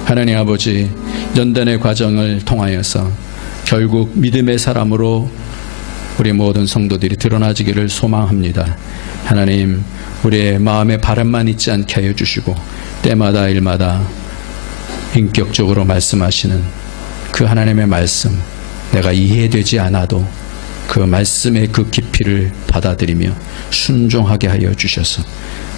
하나님 아버지 연단의 과정을 통하여서 결국 믿음의 사람으로 우리 모든 성도들이 드러나지기를 소망합니다. 하나님, 우리의 마음에 바람만 있지 않게 하여 주시고 때마다 일마다 인격적으로 말씀하시는 그 하나님의 말씀, 내가 이해되지 않아도 그 말씀의 그 깊이를 받아들이며 순종하게 하여 주셔서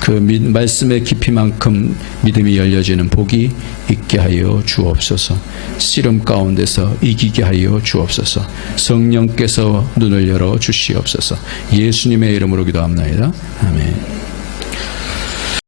그 말씀의 깊이만큼 믿음이 열려지는 복이 있게 하여 주옵소서. 씨름 가운데서 이기게 하여 주옵소서. 성령께서 눈을 열어 주시옵소서. 예수님의 이름으로 기도합나이다. 아멘.